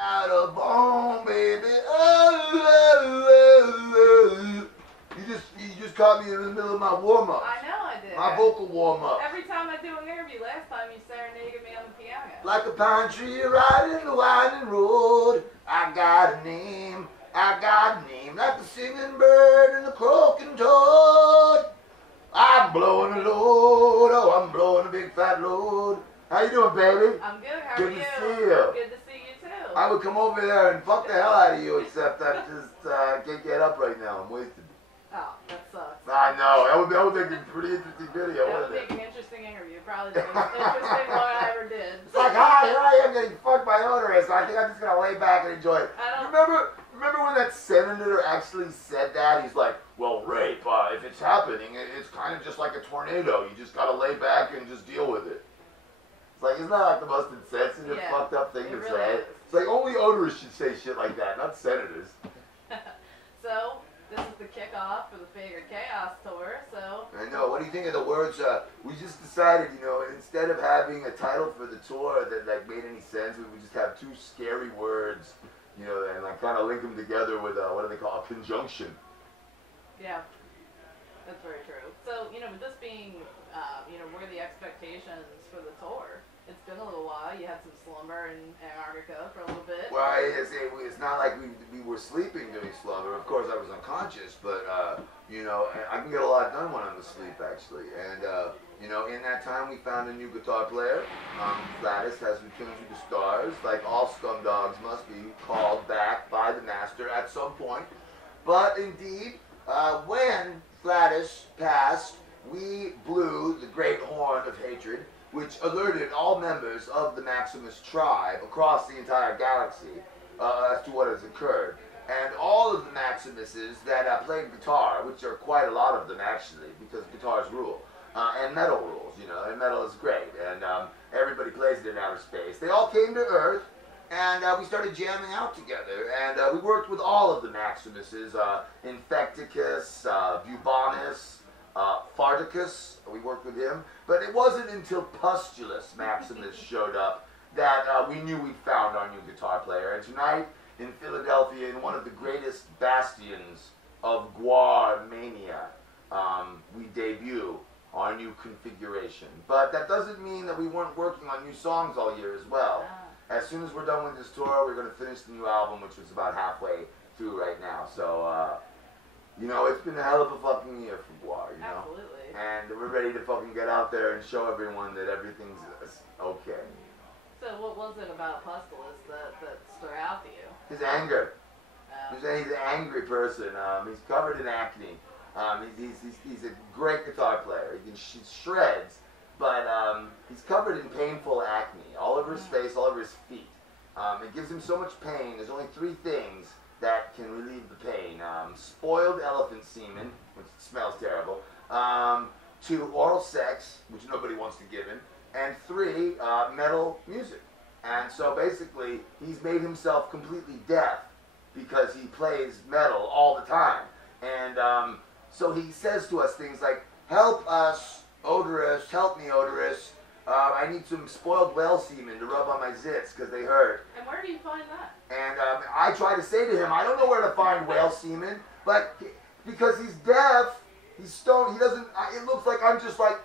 out of bone, baby. Oh, oh, oh, oh. You just caught me in the middle of my warm-up. I know I did. My vocal warm-up. Every time I do an interview, last time you serenaded me on the piano. Like a pine tree riding the winding road. I got a name. I got a name. Like the singing bird and the croaking toad. I'm blowing a load. Oh, I'm blowing a big fat load. How you doing, baby? I'm good. How Good are you? to see you. Good to see you too. I would come over there and fuck the hell out of you, except I just can't get up right now. I'm wasted. Oh, that sucks. I know. That would make a pretty interesting video, That wouldn't would it? make an interesting interview. Probably the most interesting one I ever did. It's like, hi, here I am getting fucked by Oderus. I think I'm just gonna lay back and enjoy it. Remember when that senator actually said that? He's like, well, rape, if it's happening, it's kind of just like a tornado. You just gotta lay back and just deal with it. It's like, isn't that like the most insensitive, fucked up thing to really say? is. It's like, only Oderus should say shit like that, not senators. So, this is the kickoff for the Figure Chaos tour, so... I know. What do you think of the words? We just decided, you know, instead of having a title for the tour that like made any sense, we would just have two scary words, you know, and like kind of link them together with what do they call a conjunction? Yeah, that's very true. So, you know, with this being, you know, what are the expectations for the tour? It's been a little while. You had some slumber in Antarctica for a little bit. Well, it's not like we were sleeping during slumber. Of course, I was unconscious, but, you know, I can get a lot done when I'm asleep, actually. And, you know, in that time, we found a new guitar player. Gladys has returned to the stars, like all scum dogs must be called back by the master at some point. But, indeed, when Gladys passed, we blew the great horn of hatred, which alerted all members of the Maximus tribe across the entire galaxy as to what has occurred. And all of the Maximuses that played guitar, which are quite a lot of them actually, because guitars rule, and metal rules, you know, and metal is great, and everybody plays it in outer space. They all came to Earth, and we started jamming out together, and we worked with all of the Maximuses, Infecticus, Bubonus, Farticus, we worked with him, but it wasn't until Pustulus Maximus showed up that we knew we'd found our new guitar player. And tonight in Philadelphia, in one of the greatest bastions of GWAR mania, we debut our new configuration. But that doesn't mean that we weren't working on new songs all year as well. As soon as we're done with this tour, we're going to finish the new album, which was about halfway through right now. So, you know, it's been a hell of a fucking year for GWAR, you know? Absolutely. And we're ready to fucking get out there and show everyone that everything's okay. So what was it about Pustulus that stood out to you? His anger. He's an angry person. He's covered in acne. He's a great guitar player. He shreds, but he's covered in painful acne all over his face, all over his feet. It gives him so much pain. There's only three things that can relieve the pain. Spoiled elephant semen, which smells terrible. 2, oral sex, which nobody wants to give him. And 3, metal music. And so basically, he's made himself completely deaf because he plays metal all the time. And so he says to us things like, help us, Oderus, help me, Oderus. I need some spoiled whale semen to rub on my zits because they hurt. And where do you find that? And I try to say to him, I don't know where to find whale semen, but because he's deaf, he's stoned, he doesn't, it looks like I'm just like,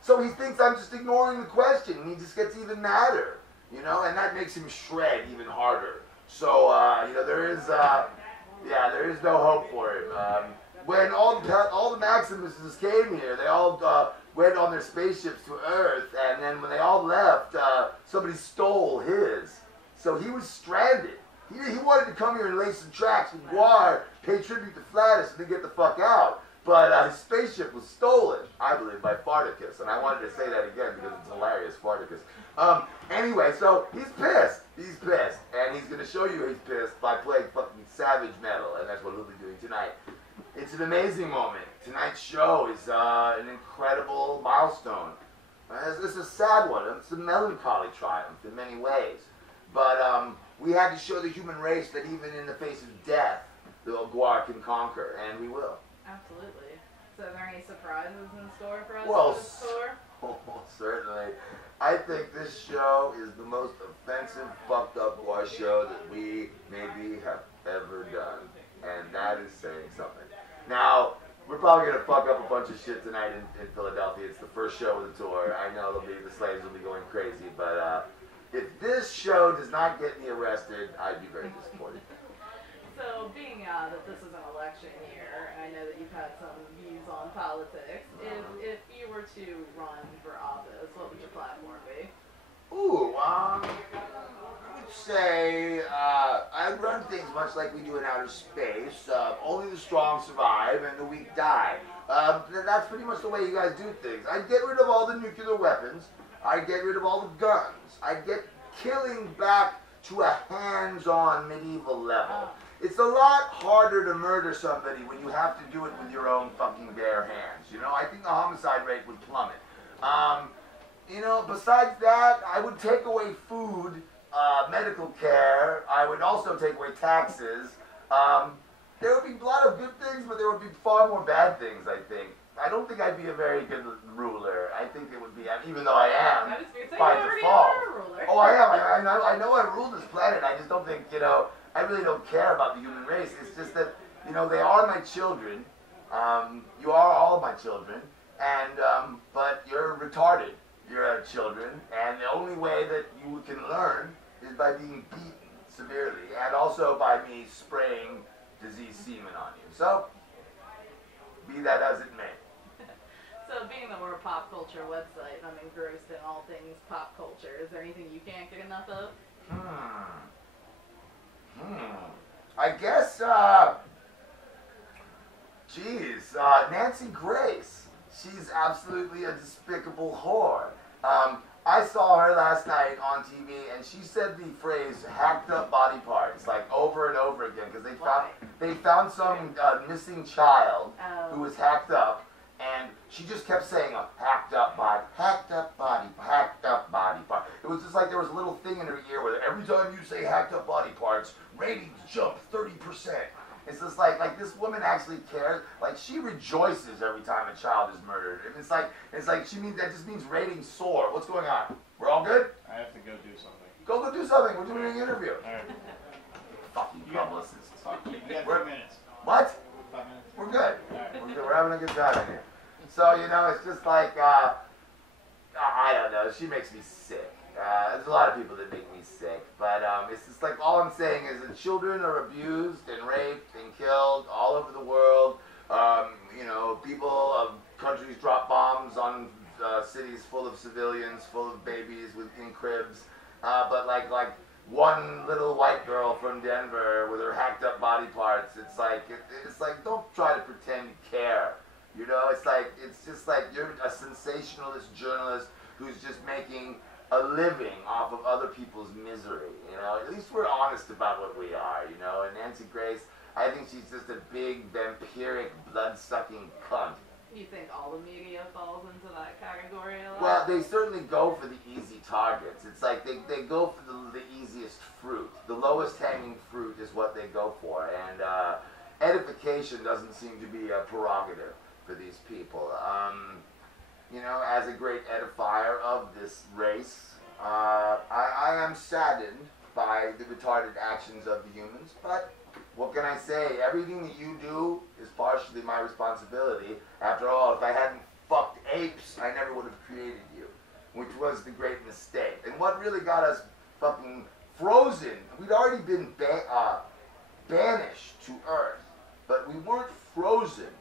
so he thinks I'm just ignoring the question, and he just gets even madder, you know, and that makes him shred even harder. So, you know, there is no hope for him. When all the Maximuses came here, they all went on their spaceships to Earth, and then when they all left, somebody stole his. So he was stranded. He wanted to come here and lay some tracks with GWAR, pay tribute to Flatus, and then get the fuck out. But his spaceship was stolen, I believe, by Farticus. And I wanted to say that again because it's hilarious, Farticus. Anyway, so he's pissed. He's pissed. And he's going to show you he's pissed by playing fucking savage metal. And that's what he'll be doing tonight. It's an amazing moment. Tonight's show is an incredible milestone. It's a sad one. It's a melancholy triumph in many ways. But we had to show the human race that even in the face of death, the GWAR can conquer. And we will. Absolutely. So are there any surprises in store for us Well, for this tour? Oh, certainly. I I think this show is the most offensive, fucked up GWAR show that we maybe have ever done. And that is saying something. Now, we're probably going to fuck up a bunch of shit tonight in Philadelphia. It's the first show of the tour. I know the slaves will be going crazy, but if this show does not get me arrested, I'd be very disappointed. So, being that this is an election year, I know that you've had some views on politics. If you were to run for office, what would your platform be? Ooh, I would say I'd run things much like we do in outer space. Only the strong survive and the weak die. That's pretty much the way you guys do things. I'd get rid of all the nuclear weapons. I'd get rid of all the guns. I'd get killing back to a hands-on medieval level. It's a lot harder to murder somebody when you have to do it with your own fucking bare hands. You know, I think the homicide rate would plummet. You know, besides that, I would take away food, medical care. I would also take away taxes. There would be a lot of good things, but there would be far more bad things, I think. I don't think I'd be a very good ruler. I think it would be, even though I am, by default. Oh, I am. I know I rule this planet. I just don't think, you know, I really don't care about the human race. It's just that, you know, they are my children. You are all my children. And, but you're retarded. You're children. And the only way that you can learn is by being beaten severely. And also by me spraying disease semen on you. So, be that as it may. So, being that we're a pop culture website, I'm engrossed in all things pop culture. Is there anything you can't get enough of? I guess, Nancy Grace. She's absolutely a despicable whore. I saw her last night on TV, and she said the phrase "hacked up body parts" like over and over again because they found some missing child who was hacked up, and she just kept saying hacked up body, hacked up body, hacked up body part. It was just like there was a little thing in her ear where every time you say hacked up body parts, ratings jump 30%. It's just like this woman actually cares. Like, she rejoices every time a child is murdered. And it's like she means that just means ratings soar. What's going on? We're all good? I have to go do something. Go do something. We're doing an interview. All right. Fucking publicists. You got 3 minutes. What? 5 minutes. We're good. Right. We're good. We're having a good time in here. So, you know, it's just like, I don't know. She makes me sick. There's a lot of people that make me sick, but it's just like all I'm saying is that children are abused and raped and killed all over the world. You know, countries drop bombs on cities full of civilians, full of babies in cribs. But like one little white girl from Denver with her hacked up body parts, it's like don't try to pretend you care. You know, it's just like you're a sensationalist journalist who's just making a living off of other people's misery, you know. At least we're honest about what we are, you know. And Nancy Grace, I think she's just a big, vampiric, blood-sucking cunt. You think all the media falls into that category a lot? Well, they certainly go for the easy targets. It's like they go for the easiest fruit. The lowest hanging fruit is what they go for. And edification doesn't seem to be a prerogative for these people. You know, as a great edifier of this race, I am saddened by the retarded actions of the humans, but what can I say? Everything that you do is partially my responsibility. After all, if I hadn't fucked apes, I never would have created you, which was the great mistake. And what really got us fucking frozen, we'd already been banished to Earth, but we weren't frozen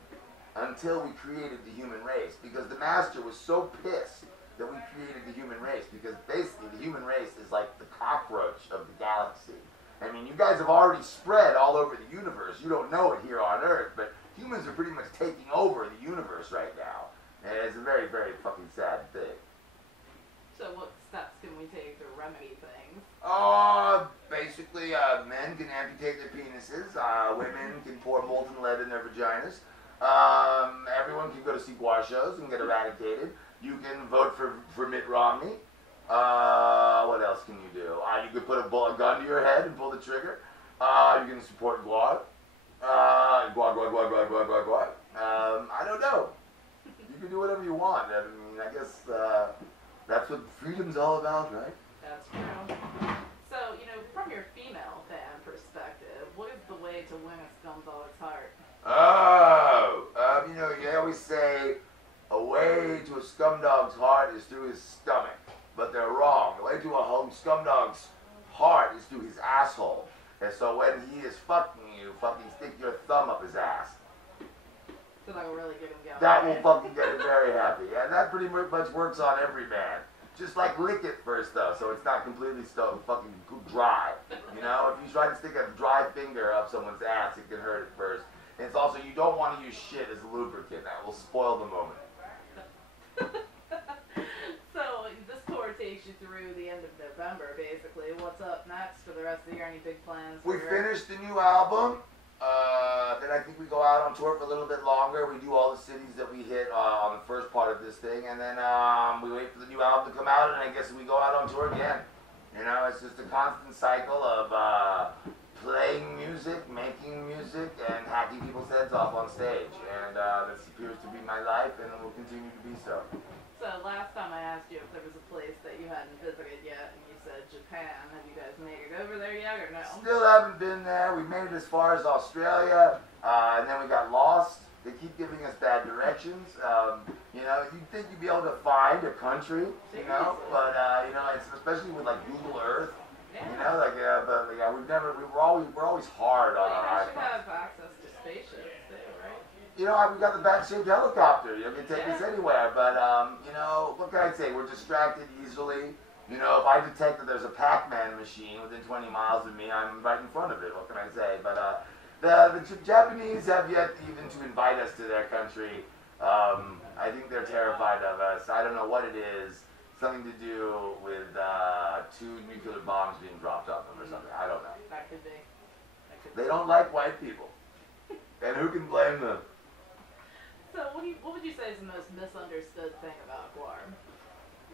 until we created the human race, because the master was so pissed that we created the human race, because basically the human race is like the cockroach of the galaxy. I mean, you guys have already spread all over the universe. You don't know it here on Earth, but humans are pretty much taking over the universe right now. And it's a very, very fucking sad thing. So what steps can we take to remedy things? Basically, men can amputate their penises. Women can pour molten lead in their vaginas. Everyone can go to see GWAR shows and get eradicated. You can vote for Mitt Romney. What else can you do? You could put a gun to your head and pull the trigger. You can support GWAR. GWAR. I don't know. You can do whatever you want. I mean, I guess that's That's what freedom's all about, right? That's true. So, from your female fan perspective, what is the way to win a scumdog's heart? Oh, you always say a way to a scumdog's heart is through his stomach, but they're wrong. The way to a scumdog's heart is through his asshole. And so when he is fucking you, fucking stick your thumb up his ass. So that will really get him going. That will fucking get him very happy. And that pretty much works on every man. Just like lick it first though, so it's not completely fucking dry. If you try to stick a dry finger up someone's ass, it can hurt at first. And it's also, you don't want to use shit as a lubricant. That will spoil the moment. So this tour takes you through the end of November, basically. What's up next for the rest of the year? Any big plans? We finished the new album. Then I think we go out on tour for a little bit longer. We do all the cities that we hit on the first part of this thing, and then we wait for the new album to come out, and I guess we go out on tour again. It's just a constant cycle of playing music, making music, and hacking people's heads off on stage. And this appears to be my life, and it will continue to be so. So last time I asked you if there was a place that you hadn't visited yet, and you said Japan. Have you guys made it over there yet, or no? Still haven't been there. We made it as far as Australia, and then we got lost. They keep giving us bad directions. You'd think you'd be able to find a country, but it's especially with like Google Earth. Yeah. We're always hard on you our guys should have access to spaceships too, right? we got the bat-shaped helicopter. You can take us anywhere. But, what can I say? We're distracted easily. If I detect that there's a Pac-Man machine within 20 miles of me, I'm right in front of it. What can I say? But the Japanese have yet even to invite us to their country. I think they're terrified of us. I don't know what it is. Something to do with 2 nuclear bombs being dropped on them or something. I don't know. That could be. They don't like white people. And who can blame them? So what would you say is the most misunderstood thing about GWAR?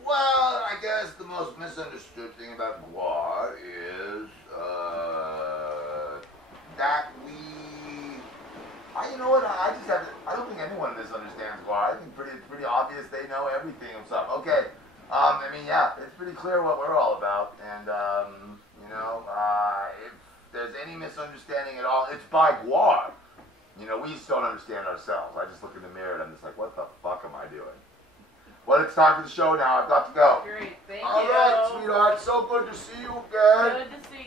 Well, I guess the most misunderstood thing about GWAR is that I don't think anyone misunderstands GWAR. I think pretty obvious they know everything of stuff. Okay, it's pretty clear what we're all about, and if there's any misunderstanding at all, it's by GWAR. We just don't understand ourselves. I just look in the mirror and I'm just like, what the fuck am I doing? Well, it's time for the show now. I've got to go. Great, thank you. All right, sweetheart. So good to see you again. Good to see you.